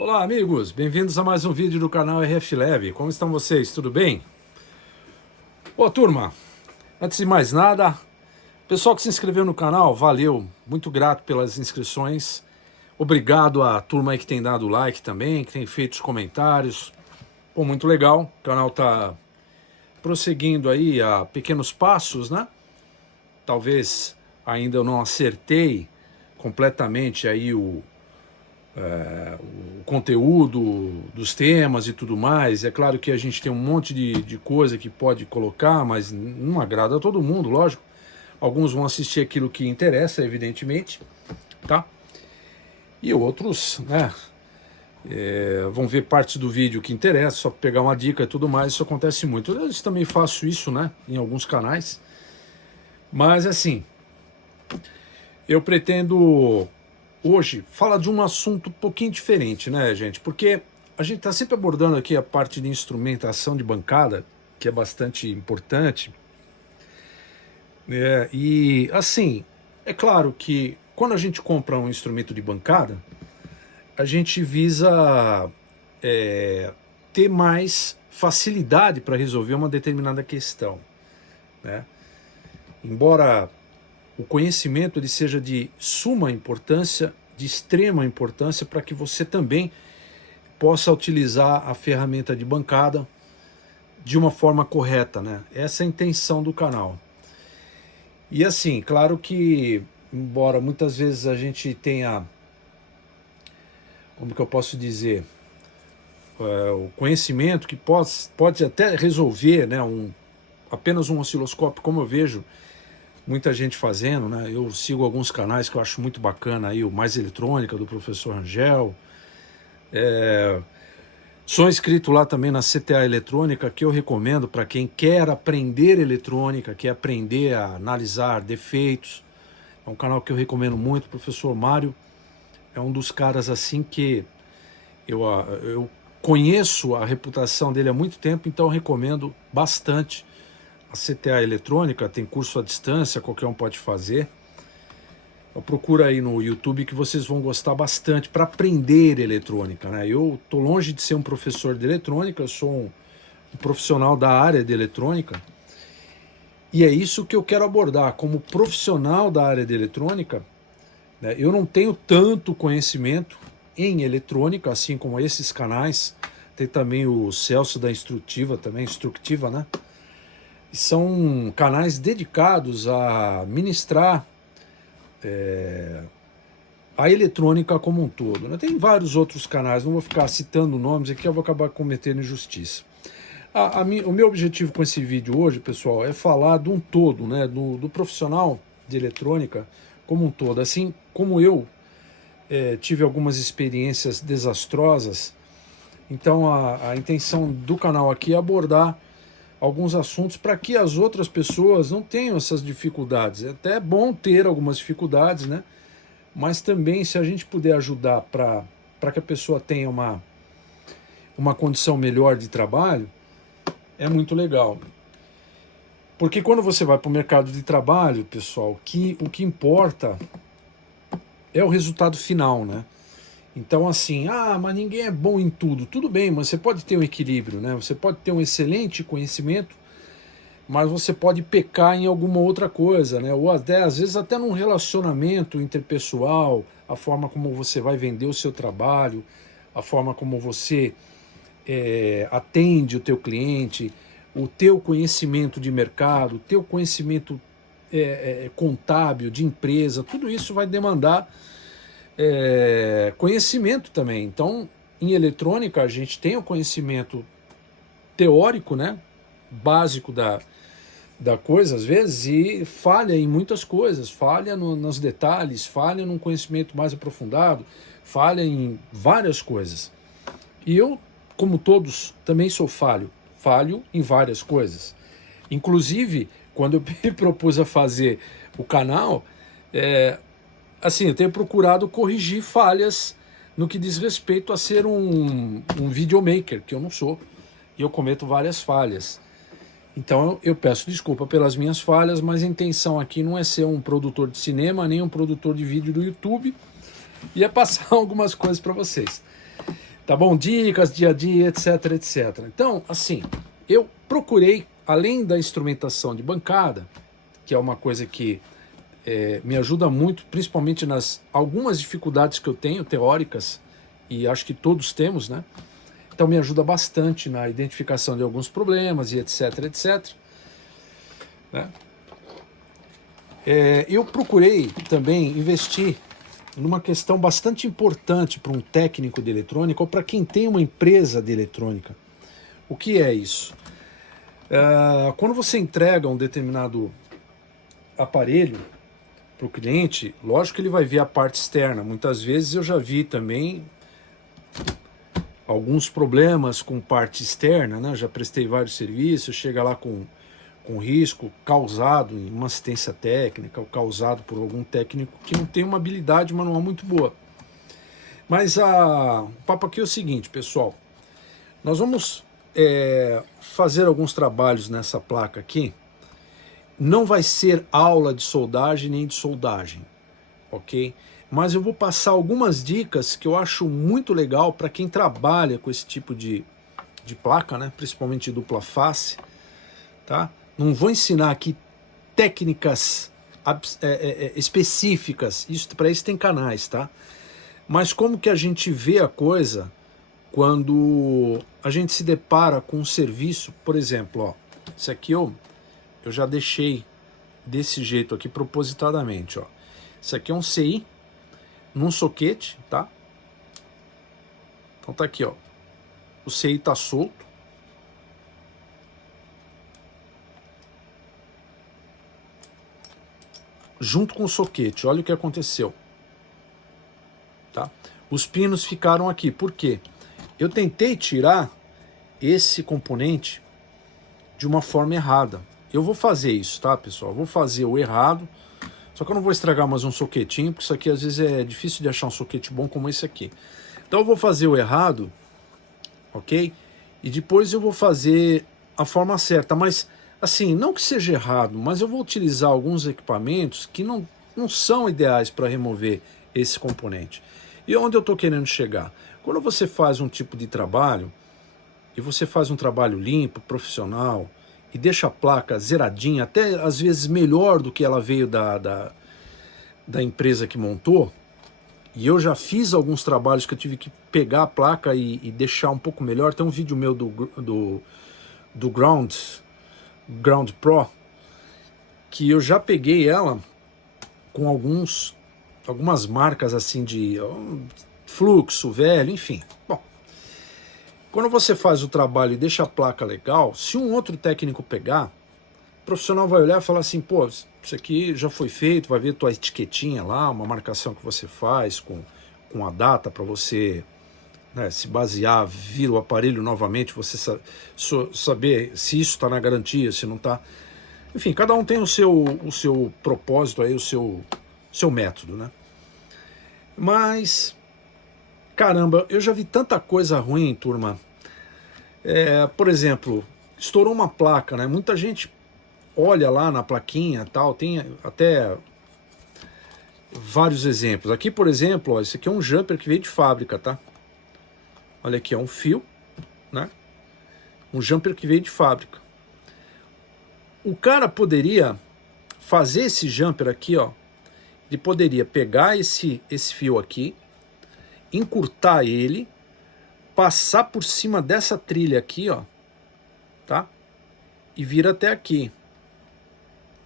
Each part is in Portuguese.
Olá amigos, bem-vindos a mais um vídeo do canal RF Lab. Como estão vocês? Tudo bem? Ô turma, antes de mais nada, pessoal que se inscreveu no canal, valeu, muito grato pelas inscrições. Obrigado à turma aí que tem dado like também, que tem feito os comentários. Pô, muito legal, o canal tá prosseguindo aí a pequenos passos, né? Talvez ainda eu não acertei completamente aí o conteúdo dos temas e tudo mais. É claro que a gente tem um monte de coisa que pode colocar, mas não agrada a todo mundo, lógico. Alguns vão assistir aquilo que interessa, evidentemente, tá? E outros, né, vão ver partes do vídeo que interessa, só pegar uma dica e tudo mais. Isso acontece muito. Eu também faço isso, né, em alguns canais. Mas, assim, eu pretendo hoje falar de um assunto um pouquinho diferente, né, gente? Porque a gente está sempre abordando aqui a parte de instrumentação de bancada, que é bastante importante. E, assim, é claro que quando a gente compra um instrumento de bancada, a gente visa ter mais facilidade para resolver uma determinada questão, né? Embora o conhecimento ele seja de suma importância, de extrema importância, para que você também possa utilizar a ferramenta de bancada de uma forma correta, né? Essa é a intenção do canal. E assim, claro que, embora muitas vezes a gente tenha, como que eu posso dizer, o conhecimento que pode até resolver, né, apenas um osciloscópio, como eu vejo muita gente fazendo, né? Eu sigo alguns canais que eu acho muito bacana aí, o Mais Eletrônica, do professor Rangel. Sou inscrito lá também na CTA Eletrônica, que eu recomendo para quem quer aprender eletrônica, quer aprender a analisar defeitos. É um canal que eu recomendo muito. O professor Mário é um dos caras assim que eu conheço a reputação dele há muito tempo, então eu recomendo bastante. A CTA Eletrônica tem curso à distância, qualquer um pode fazer. Procura aí no YouTube que vocês vão gostar bastante para aprender eletrônica, né? Eu tô longe de ser um professor de eletrônica, eu sou um profissional da área de eletrônica. E é isso que eu quero abordar. Como profissional da área de eletrônica, né, eu não tenho tanto conhecimento em eletrônica, assim como esses canais. Tem também o Celso da Instructiva, né? São canais dedicados a ministrar a eletrônica como um todo, né? Tem vários outros canais, não vou ficar citando nomes aqui, eu vou acabar cometendo injustiça. O meu objetivo com esse vídeo hoje, pessoal, é falar de um todo, né? Do profissional de eletrônica como um todo. Assim como eu tive algumas experiências desastrosas, então a intenção do canal aqui é abordar alguns assuntos para que as outras pessoas não tenham essas dificuldades. É até bom ter algumas dificuldades, né? Mas também, se a gente puder ajudar para que a pessoa tenha uma condição melhor de trabalho, é muito legal. Porque quando você vai para o mercado de trabalho, pessoal, o que importa é o resultado final, né? Então, assim, mas ninguém é bom em tudo. Tudo bem, mas você pode ter um equilíbrio, né? Você pode ter um excelente conhecimento, mas você pode pecar em alguma outra coisa, né? Ou até, às vezes até num relacionamento interpessoal, a forma como você vai vender o seu trabalho, a forma como você atende o teu cliente, o teu conhecimento de mercado, o teu conhecimento contábil, de empresa, tudo isso vai demandar conhecimento também. Então, em eletrônica, a gente tem o conhecimento teórico, né, básico da coisa, às vezes, e falha em muitas coisas, falha nos detalhes, falha num conhecimento mais aprofundado, falha em várias coisas. E eu, como todos, também sou falho em várias coisas. Inclusive, quando eu me propus a fazer o canal, assim, eu tenho procurado corrigir falhas no que diz respeito a ser um videomaker, que eu não sou, e eu cometo várias falhas. Então eu peço desculpa pelas minhas falhas, mas a intenção aqui não é ser um produtor de cinema, nem um produtor de vídeo do YouTube, e é passar algumas coisas para vocês. Tá bom? Dicas, dia a dia, etc, etc. Então, assim, eu procurei, além da instrumentação de bancada, que é uma coisa que me ajuda muito, principalmente nas algumas dificuldades que eu tenho, teóricas, e acho que todos temos, né? Então me ajuda bastante na identificação de alguns problemas e etc, etc. Né? Eu procurei também investir numa questão bastante importante para um técnico de eletrônica ou para quem tem uma empresa de eletrônica. O que é isso? Quando você entrega um determinado aparelho para o cliente, lógico que ele vai ver a parte externa. Muitas vezes eu já vi também alguns problemas com parte externa, né? Já prestei vários serviços, chega lá com risco causado em uma assistência técnica ou causado por algum técnico que não tem uma habilidade manual muito boa. Mas o papo aqui é o seguinte, pessoal. Nós vamos fazer alguns trabalhos nessa placa aqui. Não vai ser aula de soldagem nem de soldagem, ok? Mas eu vou passar algumas dicas que eu acho muito legal para quem trabalha com esse tipo de placa, né? Principalmente dupla face, tá? Não vou ensinar aqui técnicas específicas, para isso tem canais, tá? Mas como que a gente vê a coisa quando a gente se depara com um serviço, por exemplo, ó, isso aqui eu já deixei desse jeito aqui propositadamente, ó. Isso aqui é um CI num soquete, tá? Então tá aqui, ó. O CI tá solto. Junto com o soquete, olha o que aconteceu. Tá? Os pinos ficaram aqui. Por quê? Eu tentei tirar esse componente de uma forma errada. Eu vou fazer isso, tá, pessoal? Eu vou fazer o errado. Só que eu não vou estragar mais um soquetinho, porque isso aqui às vezes é difícil de achar um soquete bom como esse aqui. Então eu vou fazer o errado, ok? E depois eu vou fazer a forma certa. Mas, assim, não que seja errado, mas eu vou utilizar alguns equipamentos que não são ideais para remover esse componente. E onde eu estou querendo chegar? Quando você faz um tipo de trabalho, e você faz um trabalho limpo, profissional, e deixa a placa zeradinha, até às vezes melhor do que ela veio da empresa que montou, e eu já fiz alguns trabalhos que eu tive que pegar a placa e deixar um pouco melhor. Tem um vídeo meu do Ground Pro, que eu já peguei ela com algumas marcas assim de fluxo, velho, enfim. Bom, quando você faz o trabalho e deixa a placa legal, se um outro técnico pegar, o profissional vai olhar e falar assim, pô, isso aqui já foi feito, vai ver tua etiquetinha lá, uma marcação que você faz com a data para você, né, se basear, vir o aparelho novamente, você saber se isso está na garantia, se não está. Enfim, cada um tem o seu propósito aí, o seu método, né? Mas, caramba, eu já vi tanta coisa ruim, turma. Por exemplo, estourou uma placa, né? Muita gente olha lá na plaquinha tal, tem até vários exemplos. Aqui, por exemplo, ó, esse aqui é um jumper que veio de fábrica, tá? Olha aqui, é um fio, né? Um jumper que veio de fábrica. O cara poderia fazer esse jumper aqui, ó. Ele poderia pegar esse fio aqui, encurtar ele, passar por cima dessa trilha aqui, ó, tá? E vir até aqui,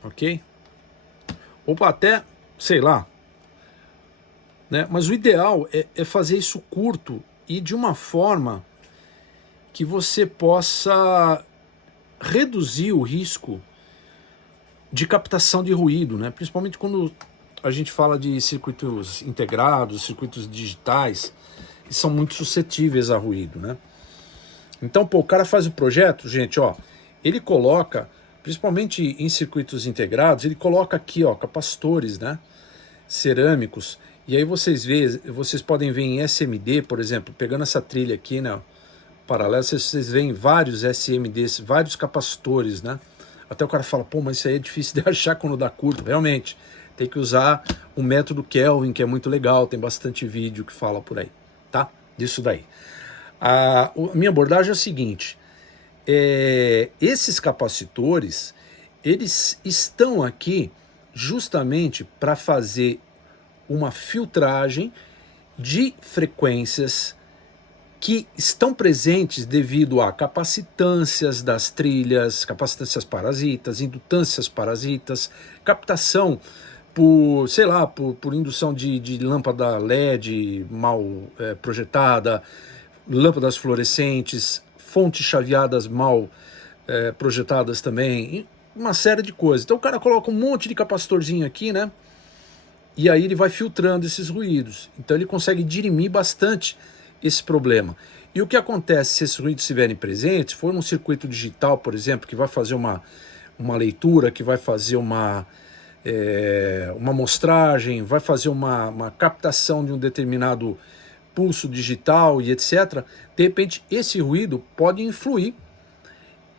ok? Ou até, sei lá, né? Mas o ideal é fazer isso curto e de uma forma que você possa reduzir o risco de captação de ruído, né? Principalmente quando a gente fala de circuitos integrados, circuitos digitais, que são muito suscetíveis a ruído, né? Então, pô, o cara faz o projeto, gente, ó, ele coloca, principalmente em circuitos integrados, ele coloca aqui, ó, capacitores, né? Cerâmicos. E aí vocês podem ver em SMD, por exemplo, pegando essa trilha aqui, né? Paralela, vocês veem vários SMDs, vários capacitores, né? Até o cara fala, pô, mas isso aí é difícil de achar quando dá curto. Realmente, tem que usar o método Kelvin, que é muito legal, tem bastante vídeo que fala por aí, tá? Disso daí. A minha abordagem é o seguinte, esses capacitores, eles estão aqui justamente para fazer uma filtragem de frequências que estão presentes devido a capacitâncias das trilhas, capacitâncias parasitas, indutâncias parasitas, captação por, sei lá, por indução de lâmpada LED mal projetada, lâmpadas fluorescentes, fontes chaveadas mal projetadas também, uma série de coisas. Então o cara coloca um monte de capacitorzinho aqui, né? E aí ele vai filtrando esses ruídos. Então ele consegue dirimir bastante esse problema. E o que acontece se esses ruídos estiverem presentes, for um circuito digital, por exemplo, que vai fazer uma leitura, que vai fazer uma amostragem, vai fazer uma captação de um determinado pulso digital e etc., de repente esse ruído pode influir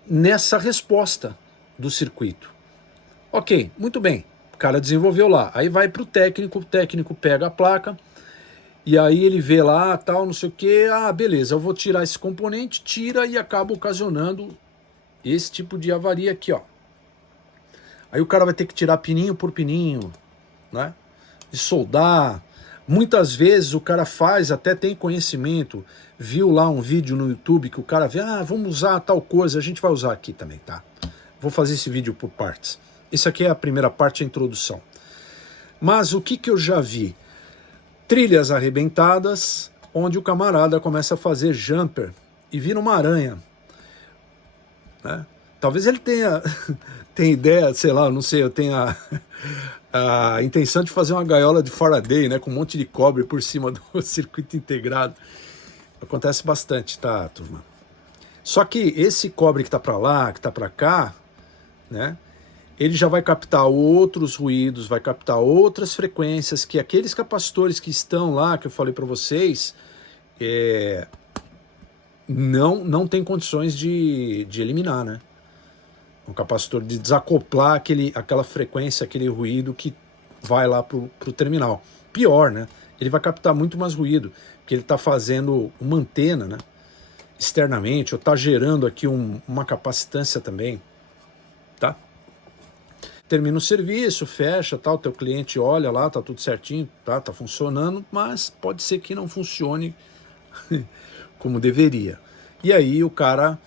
nessa resposta do circuito. Ok, muito bem, o cara desenvolveu lá, aí vai para o técnico pega a placa, e aí ele vê lá, tal, não sei o que, beleza, eu vou tirar esse componente, tira e acaba ocasionando esse tipo de avaria aqui, ó. Aí o cara vai ter que tirar pininho por pininho, né, e soldar. Muitas vezes o cara faz, até tem conhecimento, viu lá um vídeo no YouTube que o cara vê, vamos usar tal coisa, a gente vai usar aqui também, tá? Vou fazer esse vídeo por partes. Isso aqui é a primeira parte, a introdução. Mas o que eu já vi? Trilhas arrebentadas, onde o camarada começa a fazer jumper e vira uma aranha, né? Talvez ele tenha ideia, sei lá, não sei, eu tenha a intenção de fazer uma gaiola de Faraday, né, com um monte de cobre por cima do circuito integrado. Acontece bastante, tá, turma? Só que esse cobre que tá para lá, que tá para cá, né, ele já vai captar outros ruídos, vai captar outras frequências que aqueles capacitores que estão lá, que eu falei para vocês, não tem condições de eliminar, né? Um capacitor de desacoplar aquela frequência, aquele ruído que vai lá para o terminal. Pior, né? Ele vai captar muito mais ruído, porque ele está fazendo uma antena, né, externamente, ou está gerando aqui uma capacitância também, tá? Termina o serviço, fecha, tal, teu cliente olha lá, tá tudo certinho, tá funcionando, mas pode ser que não funcione como deveria. E aí o cara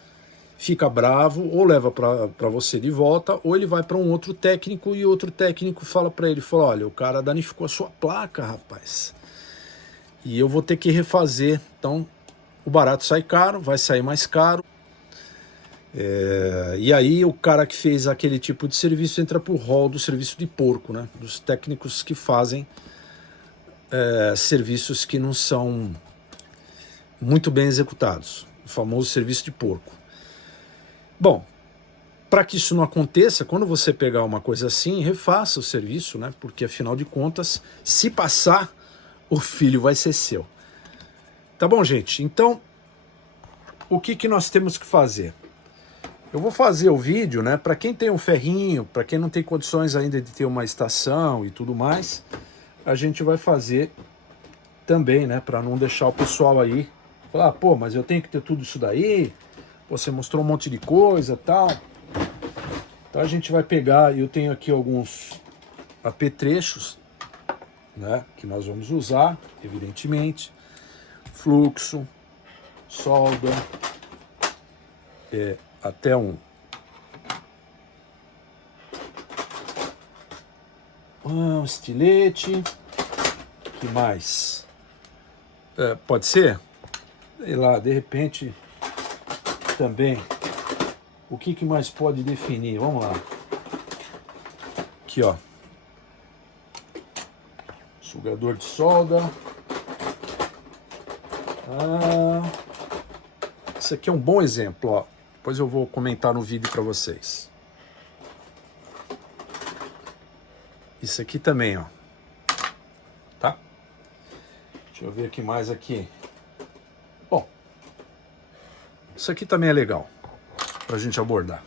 fica bravo, ou leva para você de volta, ou ele vai para um outro técnico e outro técnico fala para ele, fala, olha, o cara danificou a sua placa, rapaz, e eu vou ter que refazer. Então o barato sai caro, vai sair mais caro. E aí o cara que fez aquele tipo de serviço entra para o rol do serviço de porco, né? Dos técnicos que fazem serviços que não são muito bem executados, o famoso serviço de porco. Bom, para que isso não aconteça, quando você pegar uma coisa assim, refaça o serviço, né? Porque afinal de contas, se passar, o filho vai ser seu. Tá bom, gente? Então, o que nós temos que fazer? Eu vou fazer o vídeo, né? Para quem tem um ferrinho, para quem não tem condições ainda de ter uma estação e tudo mais, a gente vai fazer também, né? Para não deixar o pessoal aí falar, pô, mas eu tenho que ter tudo isso daí. Você mostrou um monte de coisa e tal. Então a gente vai pegar, eu tenho aqui alguns apetrechos, né, que nós vamos usar, evidentemente. Fluxo, solda, até um estilete. Que mais? Pode ser? Sei lá, de repente também. O que mais pode definir? Vamos lá. Aqui, ó. Sugador de solda. Esse aqui é um bom exemplo, ó. Depois eu vou comentar no vídeo para vocês. Isso aqui também, ó. Tá? Deixa eu ver aqui mais aqui. Bom, isso aqui também é legal pra gente abordar.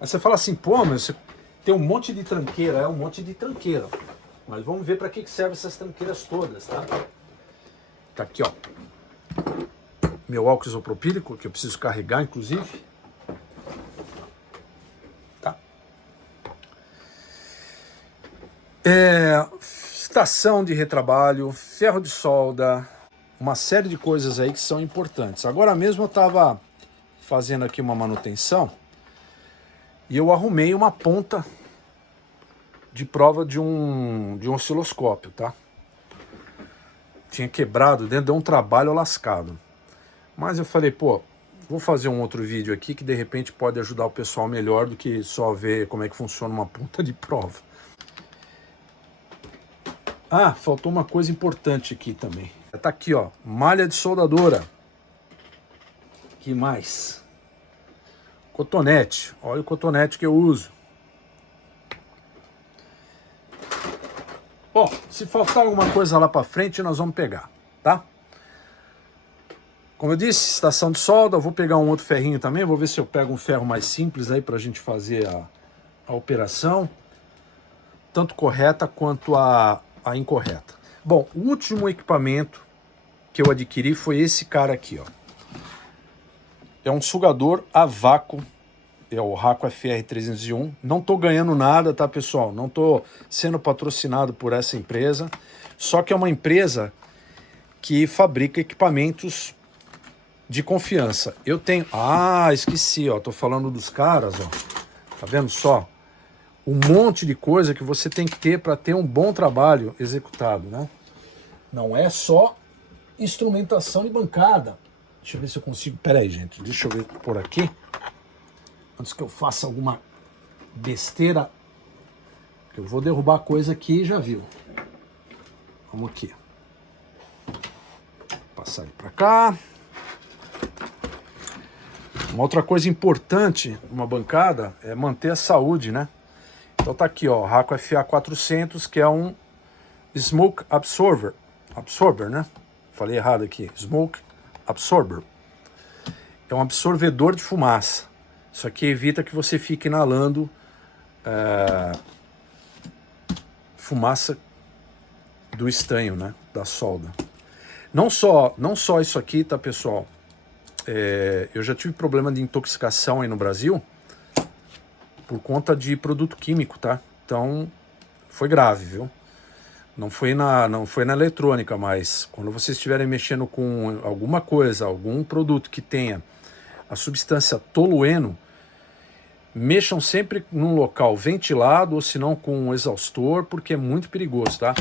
Aí você fala assim, pô, mas você tem um monte de tranqueira. É um monte de tranqueira. Mas vamos ver para que servem essas tranqueiras todas, tá? Tá aqui, ó. meu álcool isopropílico, que eu preciso carregar, inclusive. Tá. Estação de retrabalho, ferro de solda, uma série de coisas aí que são importantes. Agora mesmo eu estava fazendo aqui uma manutenção e eu arrumei uma ponta de prova de um osciloscópio, tá? Tinha quebrado dentro, deu um trabalho lascado. Mas eu falei, pô, vou fazer um outro vídeo aqui que de repente pode ajudar o pessoal melhor do que só ver como é que funciona uma ponta de prova. Ah, faltou uma coisa importante aqui também. Tá aqui, ó, malha de soldadora. Que mais? Cotonete. Olha o cotonete que eu uso. Bom, se faltar alguma coisa lá para frente, nós vamos pegar, tá? Como eu disse, estação de solda, eu vou pegar um outro ferrinho também, vou ver se eu pego um ferro mais simples aí para a gente fazer a operação, tanto correta quanto a incorreta. Bom, o último equipamento que eu adquiri foi esse cara aqui, ó. É um sugador a vácuo, é o Racco FR301. Não tô ganhando nada, tá, pessoal? Não tô sendo patrocinado por essa empresa, só que é uma empresa que fabrica equipamentos de confiança. Eu tenho... Ah, esqueci, ó. Tô falando dos caras, ó. Tá vendo só? Um monte de coisa que você tem que ter para ter um bom trabalho executado, né? Não é só instrumentação de bancada. Deixa eu ver se eu consigo... Pera aí, gente. Deixa eu ver por aqui. Antes que eu faça alguma besteira. Eu vou derrubar coisa aqui, já viu. Vamos aqui. Passar ele para cá. Uma outra coisa importante numa bancada é manter a saúde, né? Então tá aqui, ó, Racco FA400, que é um Smoke Absorber. Absorber, né? Falei errado aqui. Smoke Absorber. É um absorvedor de fumaça. Isso aqui evita que você fique inalando fumaça do estanho, né? Da solda. Não só isso aqui, tá, pessoal? Eu já tive problema de intoxicação aí no Brasil por conta de produto químico, tá? Então, foi grave, viu? Não foi na eletrônica, mas quando vocês estiverem mexendo com alguma coisa, algum produto que tenha a substância tolueno, mexam sempre num local ventilado ou se não com um exaustor, porque é muito perigoso, tá?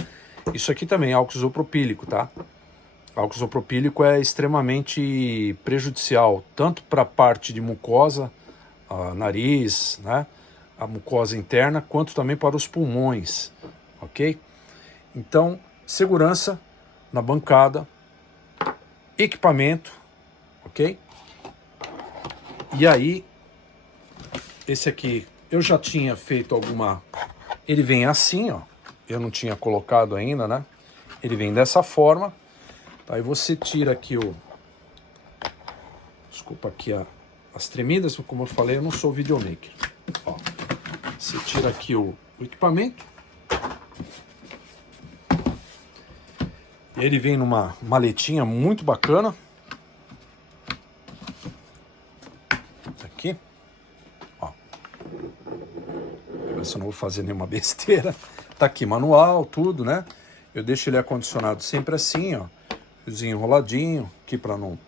Isso aqui também é álcool isopropílico, tá? Álcool isopropílico é extremamente prejudicial, tanto para a parte de mucosa, nariz, né? A mucosa interna, quanto também para os pulmões, ok? Então, segurança na bancada, equipamento, ok? E aí, esse aqui, eu já tinha feito alguma... Ele vem assim, ó. Eu não tinha colocado ainda, né? Ele vem dessa forma. Aí você tira aqui o... Desculpa aqui as tremidas, como eu falei, eu não sou videomaker. Ó, você tira aqui o equipamento. Ele vem numa maletinha muito bacana. Aqui. Ó. Ver se eu não vou fazer nenhuma besteira. Tá aqui manual, tudo, né? Eu deixo ele acondicionado sempre assim, ó. Enroladinho, aqui para não...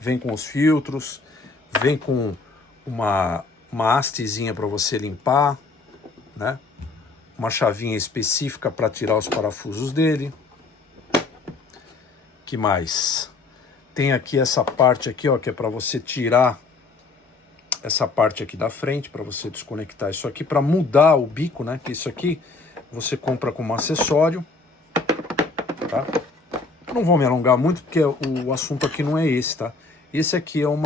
Vem com os filtros, vem com uma hastezinha para você limpar, né? Uma chavinha específica para tirar os parafusos dele. Que mais? Tem aqui essa parte aqui, ó, que é para você tirar essa parte aqui da frente, para você desconectar isso aqui, para mudar o bico, né? Que isso aqui você compra como acessório, tá? Não vou me alongar muito, porque o assunto aqui não é esse, tá? Esse aqui é um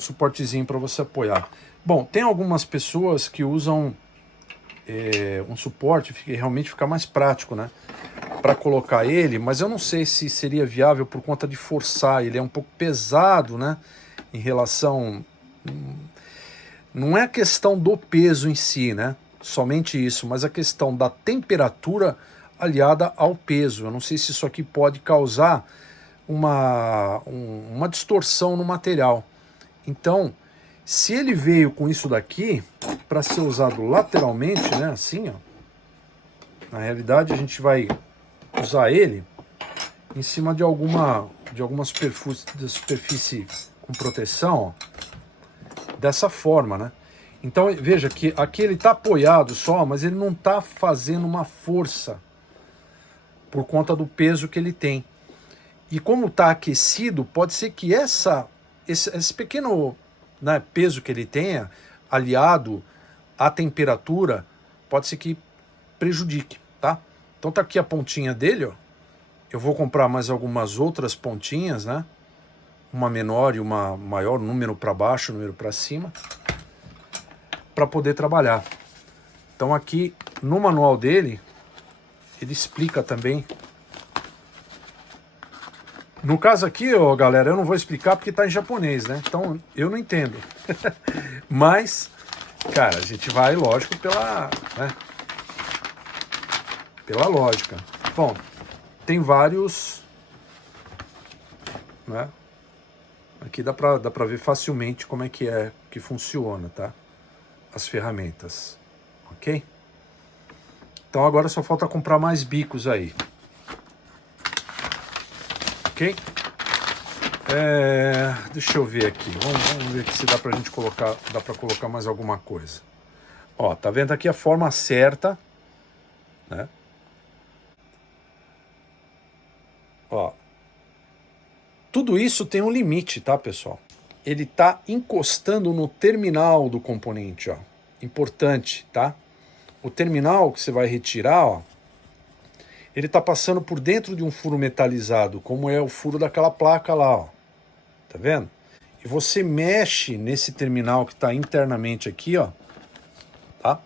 suportezinho para você apoiar. Bom, tem algumas pessoas que usam um suporte, realmente fica mais prático, né? Para colocar ele, mas eu não sei se seria viável por conta de forçar. Ele é um pouco pesado, né? Em relação... Não é a questão do peso em si, né? Somente isso, mas a questão da temperatura aliada ao peso. Eu não sei se isso aqui pode causar uma distorção no material. Então, se ele veio com isso daqui para ser usado lateralmente, né, assim, ó, na realidade a gente vai usar ele em cima de alguma superfície com proteção, ó, dessa forma, né? Então veja que aqui ele está apoiado só, mas ele não está fazendo uma força por conta do peso que ele tem. E como está aquecido, pode ser que esse pequeno, né, peso que ele tenha, aliado à temperatura, pode ser que prejudique, tá? Então tá aqui a pontinha dele, ó. Eu vou comprar mais algumas outras pontinhas, né? Uma menor e uma maior, número para baixo, número para cima, para poder trabalhar. Então aqui no manual dele, ele explica também. No caso aqui, ó, galera, eu não vou explicar porque tá em japonês, né? Então eu não entendo. Mas, cara, a gente vai, lógico, né, pela lógica. Bom, tem vários, né? Aqui dá pra ver facilmente como é que funciona, tá? As ferramentas, ok? Então agora só falta comprar mais bicos aí. Ok? Deixa eu ver aqui. Vamos ver se dá pra gente colocar, dá pra colocar mais alguma coisa. Ó, tá vendo aqui a forma certa, né? Ó, tudo isso tem um limite, tá, pessoal? Ele tá encostando no terminal do componente, ó. Importante, tá? O terminal que você vai retirar, ó, ele tá passando por dentro de um furo metalizado, como é o furo daquela placa lá, ó. Tá vendo? E você mexe nesse terminal que está internamente aqui, ó, tá?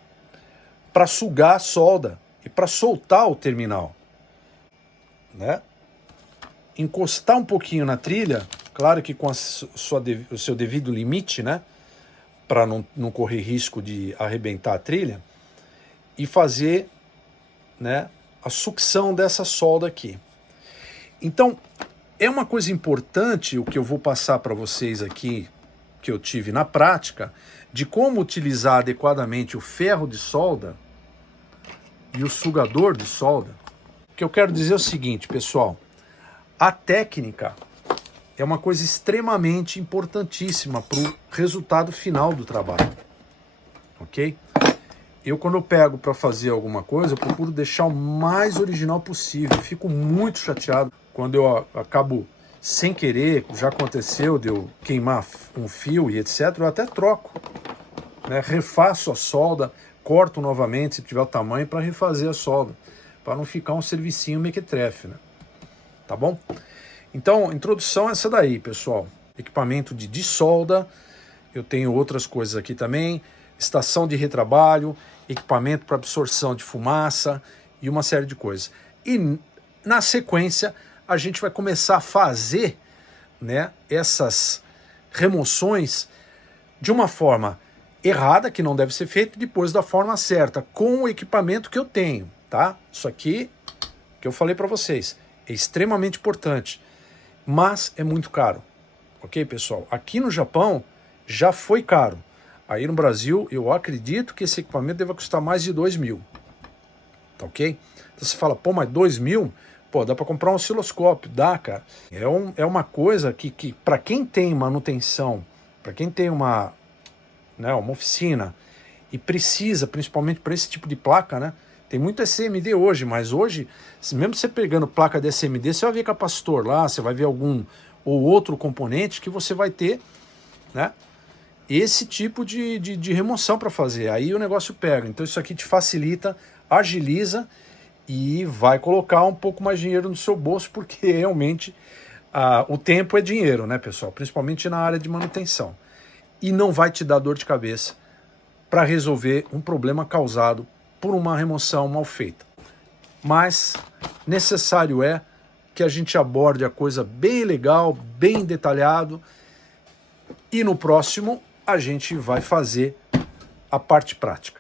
Para sugar a solda e para soltar o terminal, né? Encostar um pouquinho na trilha, claro que com o seu devido limite, né? Para não correr risco de arrebentar a trilha, e fazer, né, a sucção dessa solda aqui. Então, é uma coisa importante o que eu vou passar para vocês aqui, que eu tive na prática, de como utilizar adequadamente o ferro de solda e o sugador de solda. O que eu quero dizer é o seguinte, pessoal, a técnica é uma coisa extremamente importantíssima para o resultado final do trabalho, ok? Quando eu pego para fazer alguma coisa, eu procuro deixar o mais original possível. Eu fico muito chateado quando eu acabo sem querer, já aconteceu de eu queimar um fio e etc. Eu até troco, né? Refaço a solda, corto novamente se tiver o tamanho para refazer a solda, para não ficar um servicinho mequetrefe, né? Tá bom? Então, introdução é essa daí, pessoal. Equipamento de dissolda, eu tenho outras coisas aqui também, estação de retrabalho, equipamento para absorção de fumaça e uma série de coisas. E na sequência a gente vai começar a fazer, né, essas remoções de uma forma errada, que não deve ser feito, depois da forma certa, com o equipamento que eu tenho, tá? Isso aqui que eu falei para vocês é extremamente importante, mas é muito caro, ok, pessoal? Aqui no Japão já foi caro. Aí no Brasil, eu acredito que esse equipamento deva custar mais de 2 mil. Tá ok? Então você fala, pô, mas 2 mil? Pô, dá para comprar um osciloscópio. Dá, cara. É uma coisa que para quem tem manutenção, para quem tem uma oficina e precisa, principalmente para esse tipo de placa, né? Tem muito SMD hoje, mas hoje, mesmo você pegando placa de SMD, você vai ver capacitor lá, você vai ver algum ou outro componente que você vai ter, né? Esse tipo de remoção para fazer, aí o negócio pega. Então isso aqui te facilita, agiliza e vai colocar um pouco mais de dinheiro no seu bolso, porque realmente o tempo é dinheiro, né, pessoal? Principalmente na área de manutenção. E não vai te dar dor de cabeça para resolver um problema causado por uma remoção mal feita. Mas necessário é que a gente aborde a coisa bem legal, bem detalhado, e no próximo a gente vai fazer a parte prática.